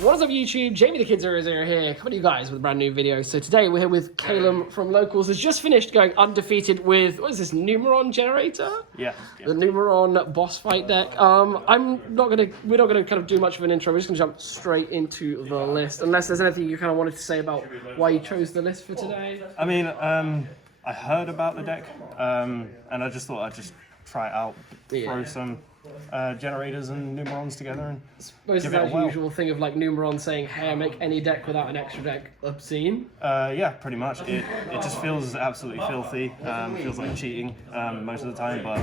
What is up YouTube? Jamie the Kid 00 here, coming to you guys with a brand new video. So today we're here with Kalum from Locals, who's just finished going undefeated with, what is this, NUMERON Generator? Yeah. The NUMERON boss fight deck. We're not gonna kind of do much of an intro, we're just gonna jump straight into the list, unless there's anything you kind of wanted to say about why you chose the list for today. I mean, I heard about the deck, and I just thought I'd just try it out, throw some generators and numerons together and I suppose give it's it a that whirl. usual thing of like Numeron saying, hey, I make any deck without an extra deck obscene. Yeah, pretty much. It just feels absolutely filthy. Feels like cheating most of the time, but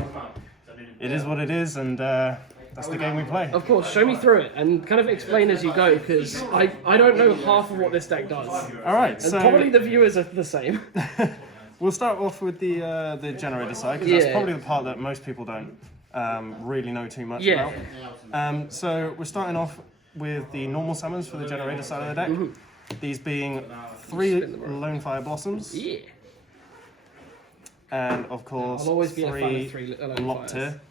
it is what it is, and that's the game we play. Of course, show me through it and kind of explain as you go, because I don't know half of what this deck does. All right, And so probably the viewers are the same. we'll start off with the generator side, because that's probably the part that most people don't really know too much about. So we're starting off with the normal summons for the generator side of the deck. These being 3 Lone Fire Blossoms. Yeah. And of course, I'll always be a fan of 3 Lone Locked Fires. here.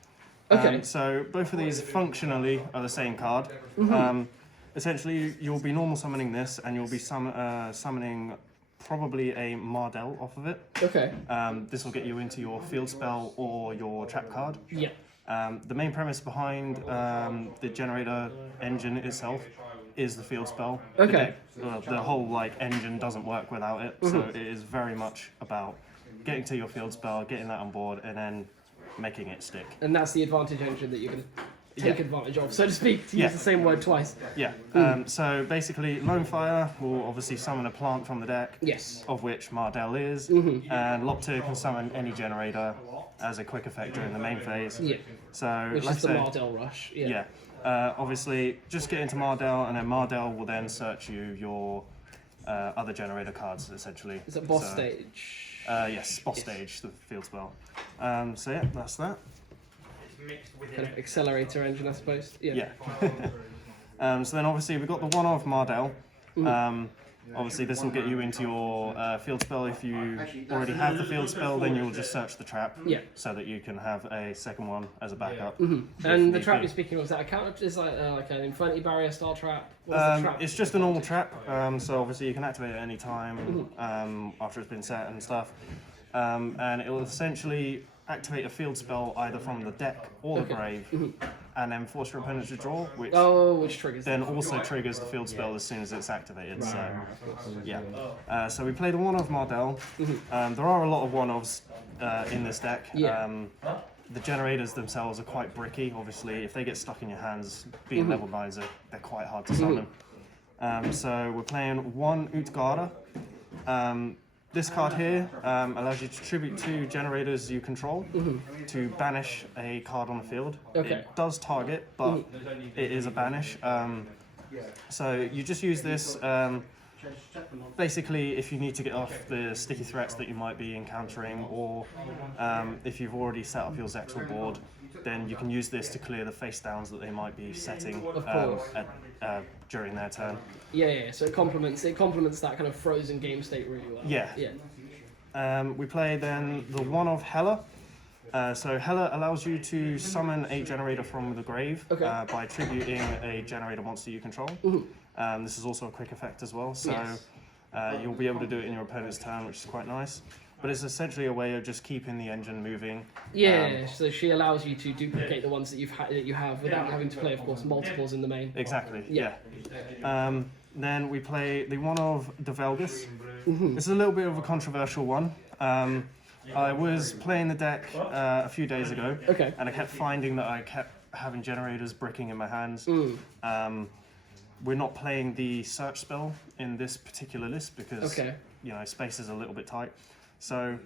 Okay. So both of these functionally are the same card. Essentially, you'll be normal summoning this, and you'll be summoning probably a Mardell off of it. Okay. This will get you into your field spell or your trap card. Yeah. The main premise behind the generator engine itself is the field spell. Okay. The whole like engine doesn't work without it, so it is very much about getting to your field spell, getting that on board, and then making it stick. And that's the advantage engine that you're going to take advantage of, so to speak, to use the same word twice. Yeah. So basically, Lone Fire will obviously summon a plant from the deck. Yes. Of which Mardell is, and Locked can summon any generator as a quick effect during the main phase. Yeah. So Which like is the I said, Mardell rush. Yeah. yeah. Obviously, just get into Mardell, and then Mardell will then search you your other generator cards, essentially. Is it boss stage? Yes, boss stage, the field spell. So yeah, that's that. Kind of accelerator engine, I suppose. Yeah. Yeah. So then obviously we've got the one-off Mardell. Obviously this will get you into your field spell. If you already have the field spell, then you'll just search the trap. Yeah. So that you can have a second one as a backup. And the trap you're speaking of, is that a counter? Is like an Infinity Barrier style trap? What's the trap? It's just a normal trap. So obviously you can activate it at any time after it's been set and stuff. And it will essentially activate a field spell either from the deck or the grave, and then force your opponent to draw, which triggers then also triggers the field spell as soon as it's activated. So yeah. So we play the one-off Mardell. There are a lot of one-offs in this deck. The generators themselves are quite bricky. Obviously, if they get stuck in your hands, being level 9s, they're quite hard to summon. So we're playing 1 Utgarda. This card here allows you to tribute 2 generators you control to banish a card on the field. It does target, but it is a banish. So you just use this basically if you need to get off the sticky threats that you might be encountering, or if you've already set up your Zexal board, then you can use this to clear the face downs that they might be setting during their turn. Yeah. So it complements that kind of frozen game state really well. Yeah. We play then the one of Hela. So Hela allows you to summon a generator from the grave by tributing a generator monster you control. This is also a quick effect as well, so you'll be able to do it in your opponent's turn, which is quite nice. But it's essentially a way of just keeping the engine moving. Yeah, so she allows you to duplicate the ones that you have without having to play, of course, multiples in the main. Exactly. Yeah. Then we play the one of Develgus. This is a little bit of a controversial one. I was playing the deck a few days ago, and I kept finding that I kept having generators bricking in my hands. We're not playing the search spell in this particular list because space is a little bit tight. So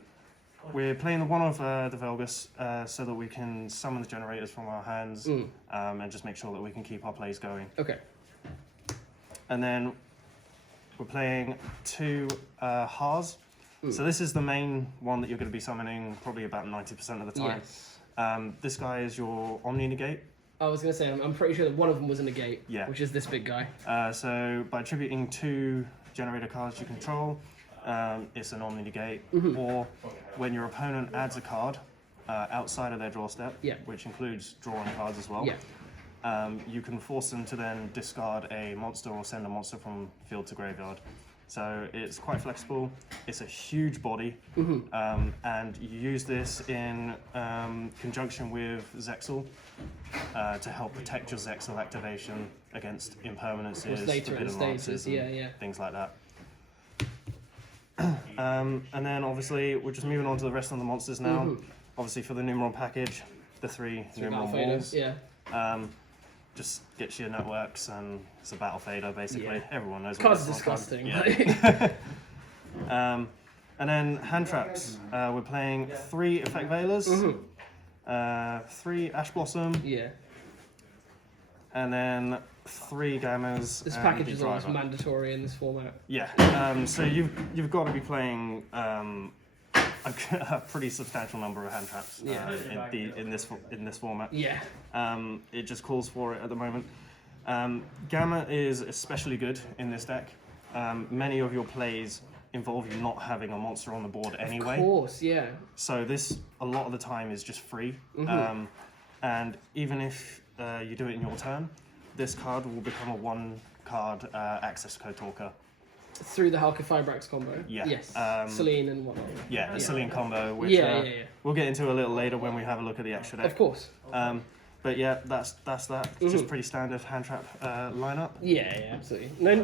we're playing the one of Develgus so that we can summon the generators from our hands and just make sure that we can keep our plays going. And then we're playing 2 Haas. So this is the main one that you're going to be summoning probably about 90% of the time. This guy is your Omni Negate. I was going to say, I'm pretty sure that one of them was a negate, which is this big guy. So by attributing 2 generator cards you control, it's an Omni Negate, or when your opponent adds a card outside of their draw step, which includes drawing cards as well, you can force them to then discard a monster or send a monster from field to graveyard. So it's quite flexible. It's a huge body, and you use this in conjunction with Zexal to help protect your Zexal activation against impermanences, forbidden lances, things like that. And then obviously we're just moving on to the rest of the monsters now. Obviously for the Numeron package, the three Numeron balls. Just gets your networks and it's a battle fader basically. Everyone knows what Card's disgusting. And then hand traps. We're playing 3 Effect Veilers, 3 Ash Blossom, and then 3 Gammas. This package is almost mandatory in this format. So you've got to be playing a pretty substantial number of hand traps in this format. It just calls for it at the moment. Gamma is especially good in this deck. Many of your plays involve you not having a monster on the board anyway. Of course, So this, a lot of the time, is just free. And even if you do it in your turn, this card will become a 1-card access code talker. Through the Halka Fibrax combo? Yes. Selene and whatnot. The Selene combo, which we'll get into a little later when we have a look at the extra deck. Of course. But yeah, that's that. Just pretty standard hand trap lineup. Absolutely. No,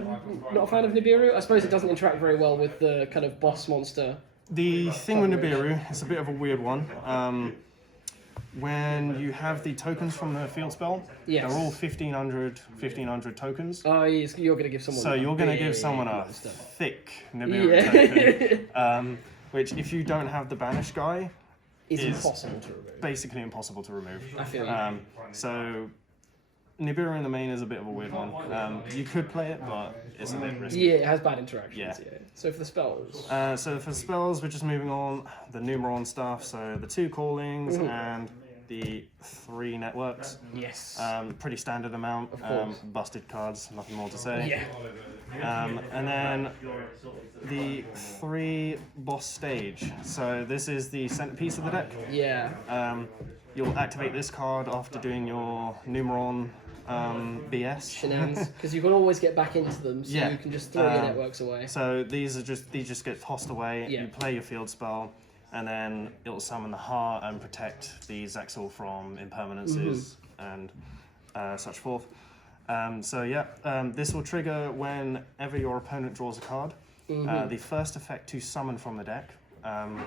not a fan of Nibiru. I suppose it doesn't interact very well with the kind of boss monster. The thing with Nibiru, it's a bit of a weird one. When you have the tokens from the field spell, they're all 1500 tokens. Oh, you're going to give someone. So you're going to give someone a thick Nibiru token, which if you don't have the banish guy, is impossible to remove. Basically impossible to remove. I feel you. So Nibiru in the main is a bit of a weird one. You could play it, but it's a bit risky. It has bad interactions. So for the spells? So for the spells, we're just moving on. The Numeron stuff, so the 2 callings and the 3 networks. Pretty standard amount. Busted cards, nothing more to say. And then the 3 boss stage. So this is the centerpiece of the deck. You'll activate this card after doing your Numeron BS. Shenanigans, because you can always get back into them, so you can just throw your networks away. So these just get tossed away. You play your field spell, and then it'll summon the heart and protect the Zexal from impermanences and such forth. This will trigger whenever your opponent draws a card. The first effect to summon from the deck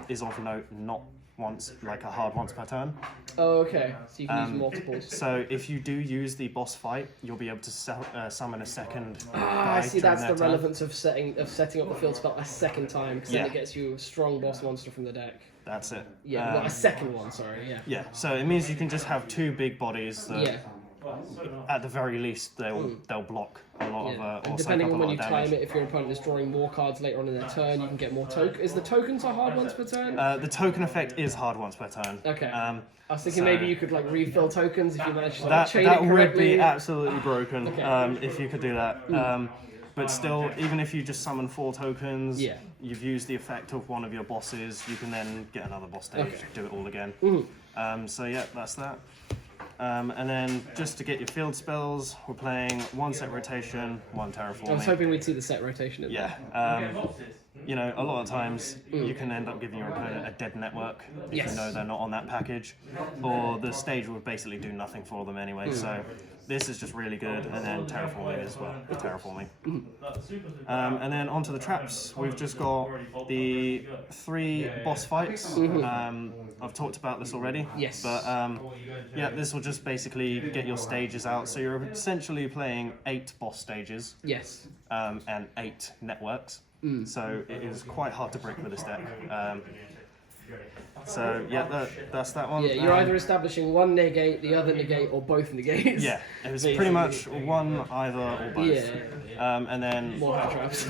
is of note not once, like a hard once per turn. Oh, okay. So you can use multiples. So if you do use the boss fight, you'll be able to summon a second. I see. That's the relevance of setting up the field spell a second time, because then it gets you a strong boss monster from the deck. That's it. Not a second one. Sorry. So it means you can just have 2 big bodies that, at the very least, they'll block a lot of. And depending on when you time it, if your opponent is drawing more cards later on in their turn, you can get more token. Is the tokens a hard once per turn? The token effect is hard once per turn. Okay. I was thinking maybe you could refill tokens if you managed to chain it correctly. That would be absolutely broken if you could do that. But still, even if you just summon 4 tokens, you've used the effect of one of your bosses, you can then get another boss stage, do it all again. That's that. And then just to get your field spells, we're playing 1 set rotation, 1 terraforming. I was hoping we'd see the set rotation. A lot of times you can end up giving your opponent a dead network if you know they're not on that package, or the stage would basically do nothing for them anyway. So this is just really good, and then terraforming as well. Terraforming. And then onto the traps, we've just got the 3 boss fights. I've talked about this already. But this will just basically get your stages out. So you're essentially playing 8 boss stages. And 8 networks. So it is quite hard to break with this deck. That's that one. You're either establishing 1 negate, the other negate, or both negates. It was pretty much 1 either or both. And then more hand traps.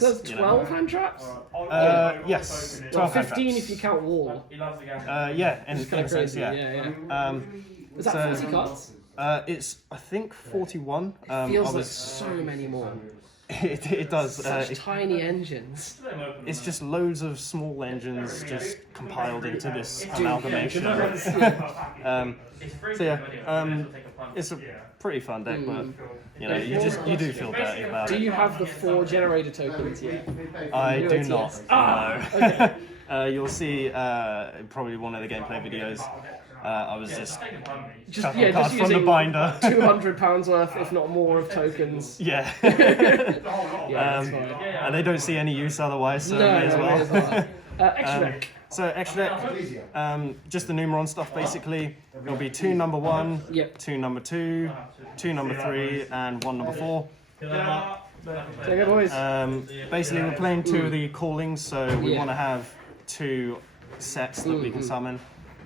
That's 12 hand traps? Yes. 12 15 if you count wall. In a sense, Is that 40 cards? It's, I think, 41. It feels like so many more. It does. Such tiny engines. It's just loads of small engines just compiled into this amalgamation. So yeah, it's a pretty fun deck, but you know, you do feel dirty about it. Do you have the 4 generator tokens yet? I do not. Ah, No. okay. You'll see probably one of the gameplay videos. I was just chucking cards from the binder. £200 worth, if not more, of tokens. Yeah. That's fine. And they don't see any use otherwise, so may as well. Extra deck. So extra deck, just the Numeron stuff basically. There'll be 2 number 1, Yep. 2 number 2, 2 number 3, and 1 number 4. Take it, boys. Basically, we're playing 2 of the callings, so we want to have 2 sets that we can summon.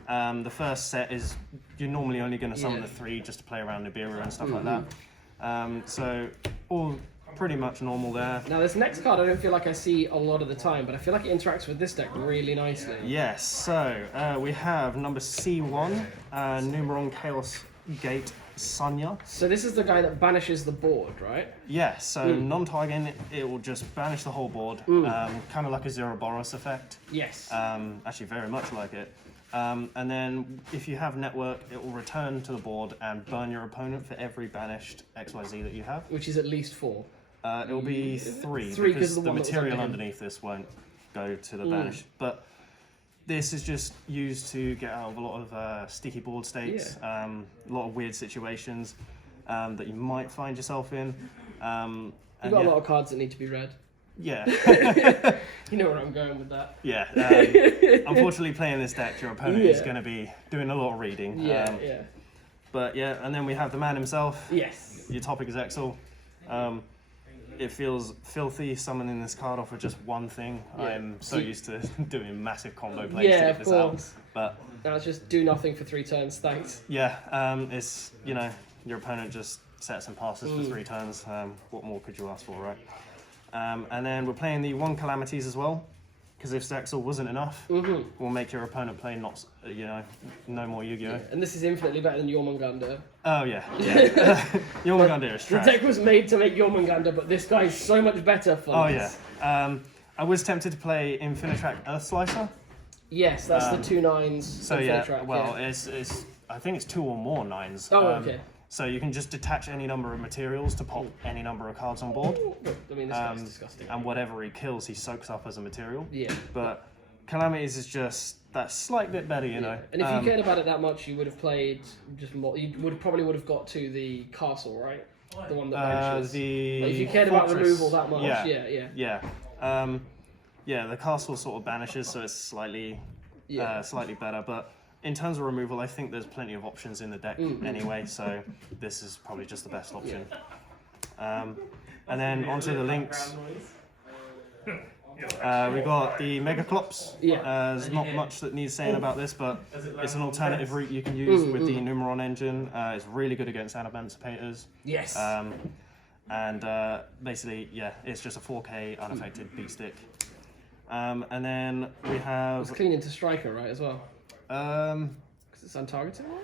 The first set is you're normally only going to summon the 3 just to play around Nibiru and stuff like that. So all pretty much normal there. Now this next card I don't feel like I see a lot of the time, but I feel like it interacts with this deck really nicely. Yes, so we have number C1, Numeron Chaos Gate Sunya. So this is the guy that banishes the board, right? Yeah, so non-targeting, it will just banish the whole board, kind of like a Zero Boros effect. Yes. Actually very much like it. And then if you have network, it will return to the board and burn your opponent for every banished XYZ that you have. Which is at least 4. It will be 3 3 because of the one that was material under him. underneath this won't go to the banished. But this is just used to get out of a lot of sticky board states, a lot of weird situations that you might find yourself in. You've got a lot of cards that need to be read. Yeah. You know where I'm going with that. Yeah. Unfortunately, playing this deck, your opponent is going to be doing a lot of reading. Yeah. But yeah, and then we have the man himself. Yes. Your topic is Exel. It feels filthy summoning this card off with just one thing. I'm so used to doing massive combo plays to get this out. But now it's just do nothing for 3 turns, thanks. yeah, it's, you know, your opponent just sets and passes for 3 turns. What more could you ask for, right? And then we're playing the 1 calamities as well, because if Zexal wasn't enough, we'll make your opponent play not, you know, no more Yu-Gi-Oh. Yeah. And this is infinitely better than Jormungandr. Oh yeah, Jormungandr is trash. The deck was made to make Jormungandr, but this guy's so much better for this. Yeah. I was tempted to play Infinitrack Earth Slicer. Yes, that's the 2 9s. So yeah, well, it's I think it's 2 or more 9s. Oh, okay. So you can just detach any number of materials to pop any number of cards on board. I mean, this guy's disgusting. And whatever he kills, he soaks up as a material. Yeah. But Calamities is just that slight bit better, you know. And if you cared about it that much, you would have played just more. You probably would have got to the castle, right? The one that banishes. If you cared about removal that much, yeah. Yeah, the castle sort of banishes, so it's slightly better. But in terms of removal, I think there's plenty of options in the deck anyway, so this is probably just the best option. And then onto the links. We've got the Mega Clops. There's not much that needs saying about this, but it's an alternative route you can use with the Numeron engine. It's really good against Emancipators. Yes. And basically, yeah, it's just a 4K unaffected beat stick. And then we have... It's clean into Striker, right, as well? Because it's untargeted, right?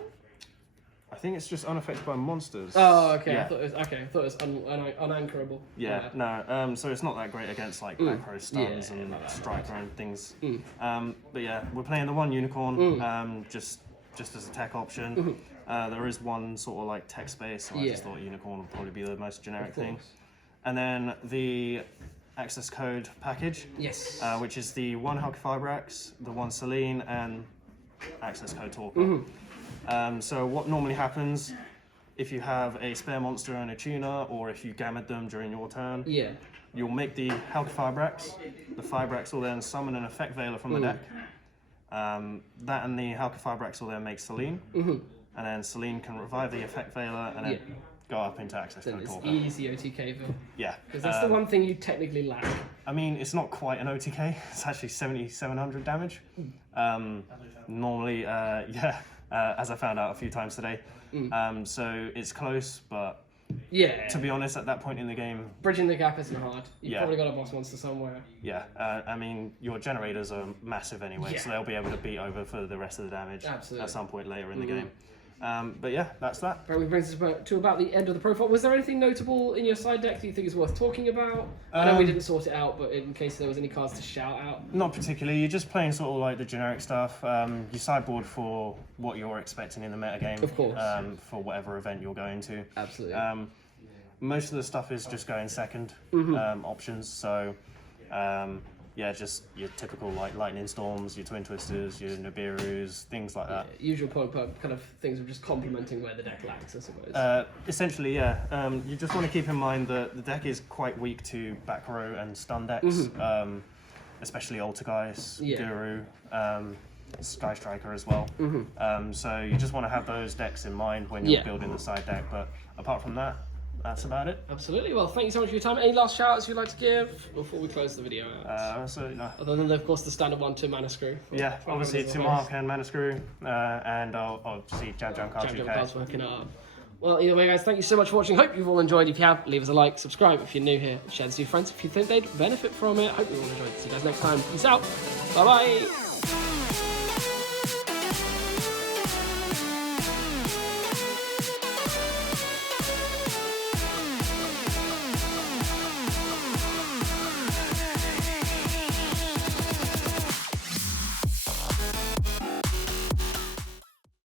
I think it's just unaffected by monsters. Oh, okay. Yeah. I thought it was unanchorable. Yeah, no. So it's not that great against like macro stuns and Striker and things. But yeah, we're playing the 1 unicorn just as a tech option. There is one sort of like tech space, so I just thought unicorn would probably be the most generic thing. And then the access code package, which is the 1 Halqifibrax, the 1 Selene, and access code Talker. So what normally happens if you have a spare monster and a tuner, or if you gammed them during your turn, you'll make the Halqifibrax. The Fibrax will then summon an effect veiler from the deck. That and the Halqifibrax will then make Selene, and then Selene can revive the effect veiler and then go up into access code Talker. Easy OTK-ville. Yeah. Because that's the one thing you technically lack. I mean, it's not quite an OTK. It's actually 7,700 damage. Normally, as I found out a few times today. So it's close, but to be honest, at that point in the game... Bridging the gap isn't hard. You've probably got a boss monster somewhere. Yeah, I mean, your generators are massive anyway, so they'll be able to beat over for the rest of the damage at some point later in the game. But yeah, that's that. Probably brings us to about the end of the profile. Was there anything notable in your side deck that you think is worth talking about? I know we didn't sort it out, but in case there was any cards to shout out. Not particularly. You're just playing sort of like the generic stuff. You sideboard for what you're expecting in the metagame. Of course. For whatever event you're going to. Absolutely. Most of the stuff is just going second options. So yeah, just your typical like lightning storms, your twin twisters, your Nibiru's, things like that. Yeah, usual kind of things of just complementing where the deck lacks, I suppose. Essentially, yeah. You just want to keep in mind that the deck is quite weak to back row and stun decks, especially Altergeist, Guru, Sky Striker as well. So you just want to have those decks in mind when you're building the side deck. But apart from that, that's about it. Absolutely. Well, thank you so much for your time. Any last shout-outs you'd like to give before we close the video out? Absolutely no. Other than, of course, the standard one to Manascrew. Yeah, obviously to Mark and Manascrew, and I'll see Jam Cards UK. Cards working out. Well, either way, guys, thank you so much for watching. Hope you've all enjoyed. If you have, leave us a like, subscribe if you're new here, share this with your friends if you think they'd benefit from it. Hope you all enjoyed. See you guys next time. Peace out. Bye-bye.